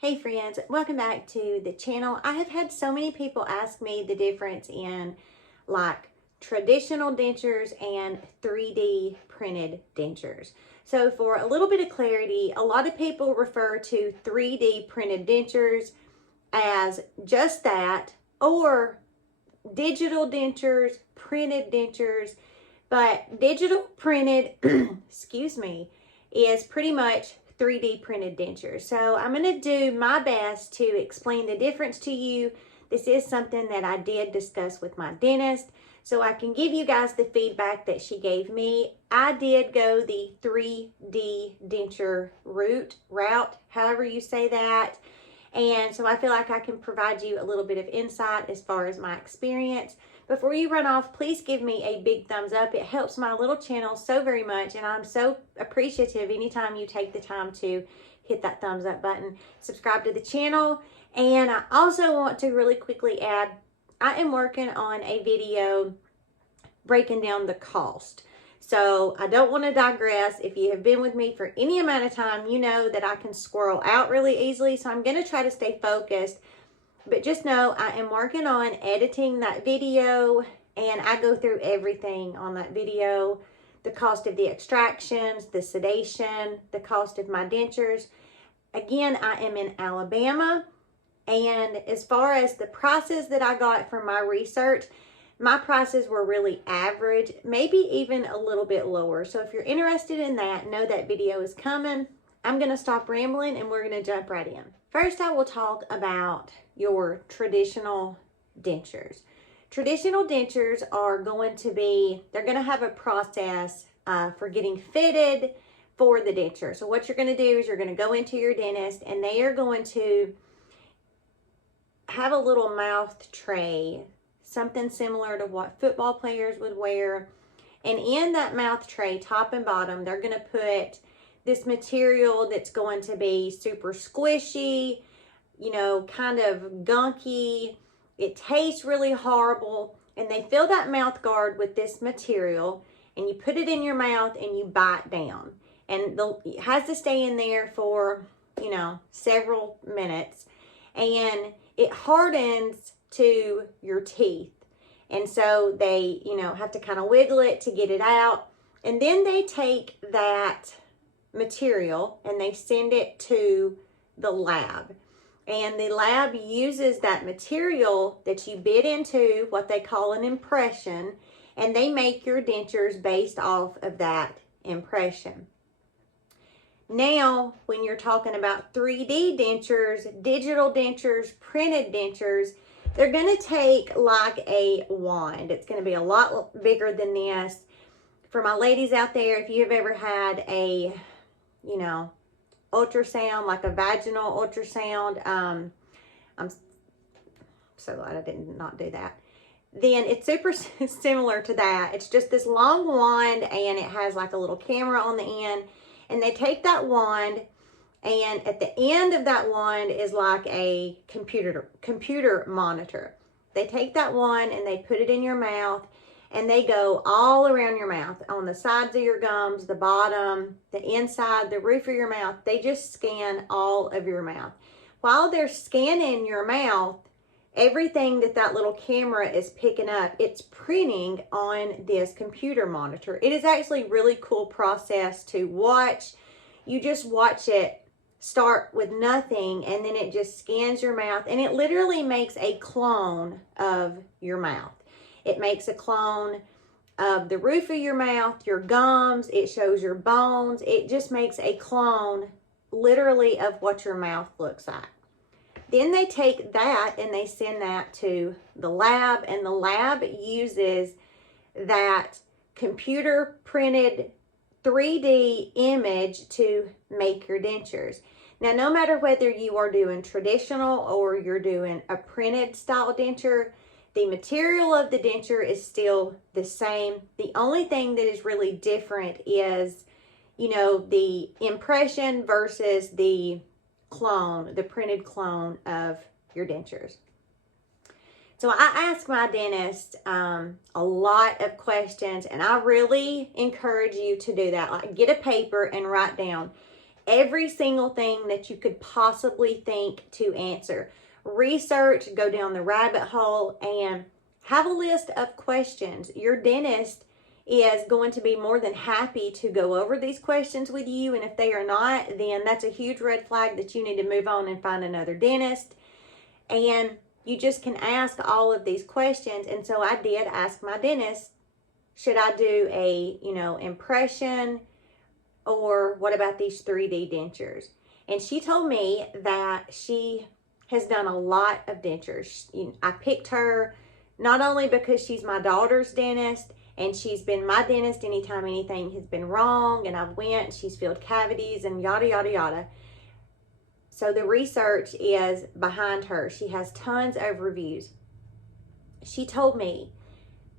Hey friends, welcome back to the channel. I have had so many people ask me the difference in like traditional dentures and 3D printed dentures. So for a little bit of clarity, a lot of people refer to 3D printed dentures as just that, or digital dentures, printed dentures, but digital printed, excuse me, is pretty much 3D printed dentures. So I'm going to do my best to explain the difference to you. This is something that I did discuss with my dentist, so I can give you guys the feedback that she gave me. I did go the 3D denture route, however you say that. And so I feel like I can provide you a little bit of insight as far as my experience. Before you run off, please give me a big thumbs up. It helps my little channel so very much, and I'm so appreciative anytime you take the time to hit that thumbs up button. Subscribe to the channel, and I also want to really quickly add, I am working on a video breaking down the cost. So I don't want to digress. If you have been with me for any amount of time, you know that I can squirrel out really easily. So I'm going to try to stay focused. But just know I am working on editing that video, and I go through everything on that video. The cost of the extractions, the sedation, the cost of my dentures. Again, I am in Alabama. And as far as the prices that I got from my research, my prices were really average, maybe even a little bit lower. So if you're interested in that, know that video is coming. I'm going to stop rambling and we're going to jump right in. First, I will talk about your traditional dentures. Traditional dentures are going to be, they're going to have a process for getting fitted for the denture. So what you're going to do is you're going to go into your dentist, and they are going to have a little mouth tray, something similar to what football players would wear. And in that mouth tray, top and bottom, they're going to put this material that's going to be super squishy, you know, kind of gunky. It tastes really horrible. And they fill that mouth guard with this material, and you put it in your mouth and you bite down. And it has to stay in there for, you know, several minutes. And it hardens to your teeth. And so they, you know, have to kind of wiggle it to get it out. And then they take that material and they send it to the lab. And the lab uses that material that you bit into, what they call an impression, and they make your dentures based off of that impression. Now, when you're talking about 3D dentures, digital dentures, printed dentures, they're going to take like a wand. It's going to be a lot bigger than this. For my ladies out there, if you have ever had a, you know, ultrasound, like a vaginal ultrasound, I'm so glad I did not do that. Then it's super similar to that. It's just this long wand, and it has like a little camera on the end. And they take that wand, and at the end of that wand is like a computer monitor. They take that wand and they put it in your mouth, and they go all around your mouth, on the sides of your gums, the bottom, the inside, the roof of your mouth. They just scan all of your mouth. While they're scanning your mouth, everything that little camera is picking up, it's printing on this computer monitor. It is actually a really cool process to watch. You just watch it start with nothing, and then it just scans your mouth, and it literally makes a clone of your mouth. It makes a clone of the roof of your mouth, your gums. It shows your bones. It just makes a clone literally of what your mouth looks like. Then they take that and they send that to the lab, and the lab uses that computer printed 3D image to make your dentures. Now, no matter whether you are doing traditional or you're doing a printed style denture, the material of the denture is still the same. The only thing that is really different is, you know, the impression versus the clone, the printed clone of your dentures. So I ask my dentist a lot of questions, and I really encourage you to do that. Like, get a paper and write down every single thing that you could possibly think to answer. Research, go down the rabbit hole, and have a list of questions. Your dentist is going to be more than happy to go over these questions with you, and if they are not, then that's a huge red flag that you need to move on and find another dentist. And you just can ask all of these questions. And so I did ask my dentist, should I do a, impression, or what about these 3D dentures? And she told me that she has done a lot of dentures. I picked her not only because she's my daughter's dentist, and she's been my dentist anytime anything has been wrong, and I've went and she's filled cavities and yada, yada, yada. So the research is behind her. She has tons of reviews. She told me,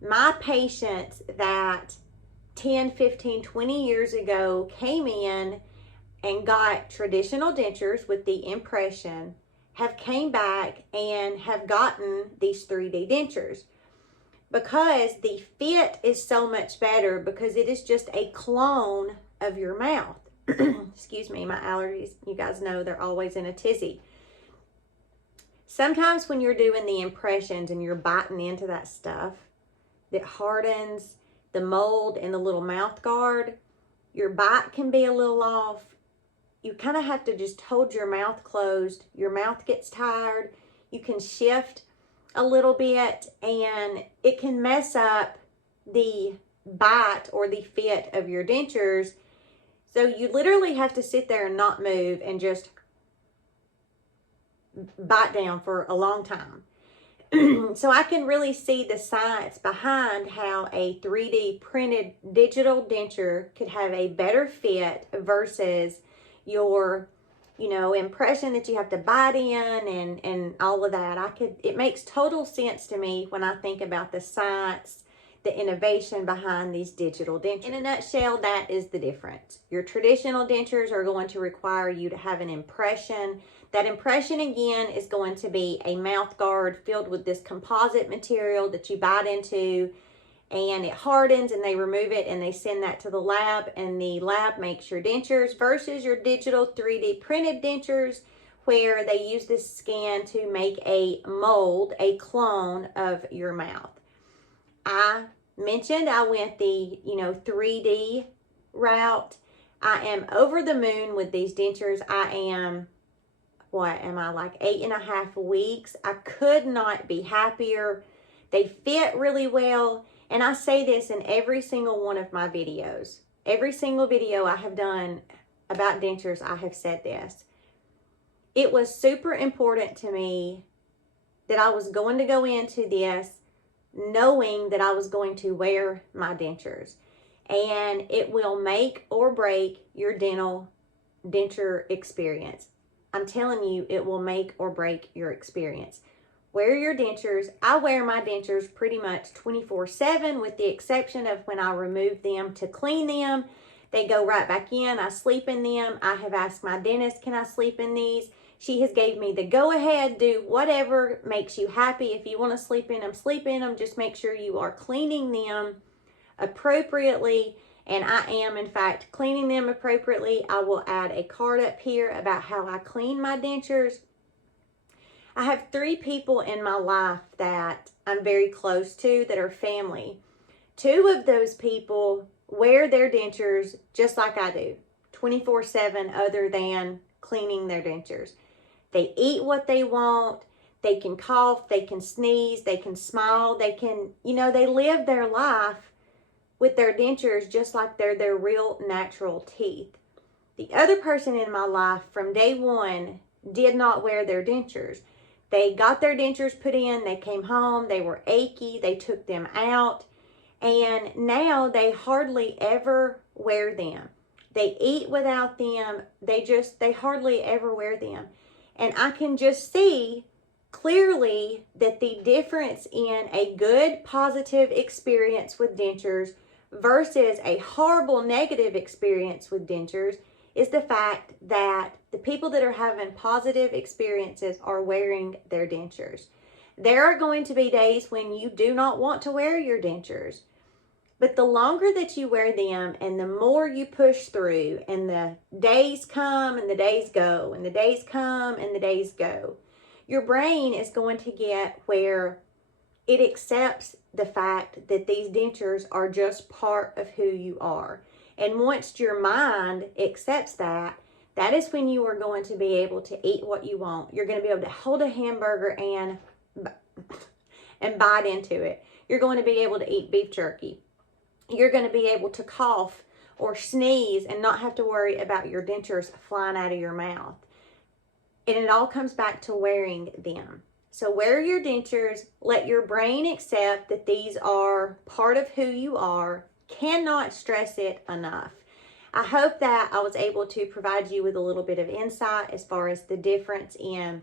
my patients that 10, 15, 20 years ago came in and got traditional dentures with the impression have came back and have gotten these 3D dentures because the fit is so much better, because it is just a clone of your mouth. Excuse me, my allergies, you guys know they're always in a tizzy. Sometimes when you're doing the impressions and you're biting into that stuff that hardens the mold and the little mouth guard, your bite can be a little off. You kind of have to just hold your mouth closed. Your mouth gets tired. You can shift a little bit, and it can mess up the bite or the fit of your dentures. So you literally have to sit there and not move and just bite down for a long time. So I can really see the science behind how a 3D printed digital denture could have a better fit versus your, impression that you have to bite in and all of that. It makes total sense to me when I think about the science, the innovation behind these digital dentures. In a nutshell, that is the difference. Your traditional dentures are going to require you to have an impression. That impression, again, is going to be a mouth guard filled with this composite material that you bite into, and it hardens, and they remove it and they send that to the lab, and the lab makes your dentures, versus your digital 3D printed dentures where they use this scan to make a mold, a clone of your mouth. I mentioned I went the 3D route. I am over the moon with these dentures. I am, like 8.5 weeks. I could not be happier. They fit really well. And I say this in every single one of my videos. Every single video I have done about dentures, I have said this. It was super important to me that I was going to go into this knowing that I was going to wear my dentures. And it will make or break your denture experience. I'm telling you, it will make or break your experience. Wear your dentures. I wear my dentures pretty much 24/7 with the exception of when I remove them to clean them. They go right back in. I sleep in them. I have asked my dentist, can I sleep in these? She has gave me the go ahead, do whatever makes you happy. If you want to sleep in them, sleep in them. Just make sure you are cleaning them appropriately. And I am, in fact, cleaning them appropriately. I will add a card up here about how I clean my dentures. I have 3 people in my life that I'm very close to that are family. 2 of those people wear their dentures just like I do, 24/7, other than cleaning their dentures. They eat what they want. They can cough. They can sneeze. They can smile. They can, they live their life with their dentures just like they're their real natural teeth. The other person in my life from day one did not wear their dentures. They got their dentures put in. They came home. They were achy. They took them out. And now they hardly ever wear them. They eat without them. They hardly ever wear them. And I can just see clearly that the difference in a good positive experience with dentures versus a horrible negative experience with dentures is the fact that the people that are having positive experiences are wearing their dentures. There are going to be days when you do not want to wear your dentures. But the longer that you wear them and the more you push through, and the days come and the days go, and the days come and the days go, your brain is going to get where it accepts the fact that these dentures are just part of who you are. And once your mind accepts that, that is when you are going to be able to eat what you want. You're going to be able to hold a hamburger and bite into it. You're going to be able to eat beef jerky. You're going to be able to cough or sneeze and not have to worry about your dentures flying out of your mouth. And it all comes back to wearing them. So wear your dentures. Let your brain accept that these are part of who you are. Cannot stress it enough. I hope that I was able to provide you with a little bit of insight as far as the difference in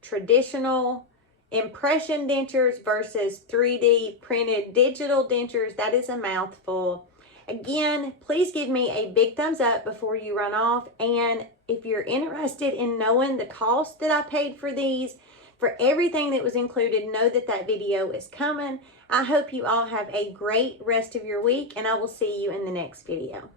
traditional impression dentures versus 3D printed digital dentures. That is a mouthful. Again, please give me a big thumbs up before you run off. And if you're interested in knowing the cost that I paid for these, for everything that was included, know that that video is coming. I hope you all have a great rest of your week, and I will see you in the next video.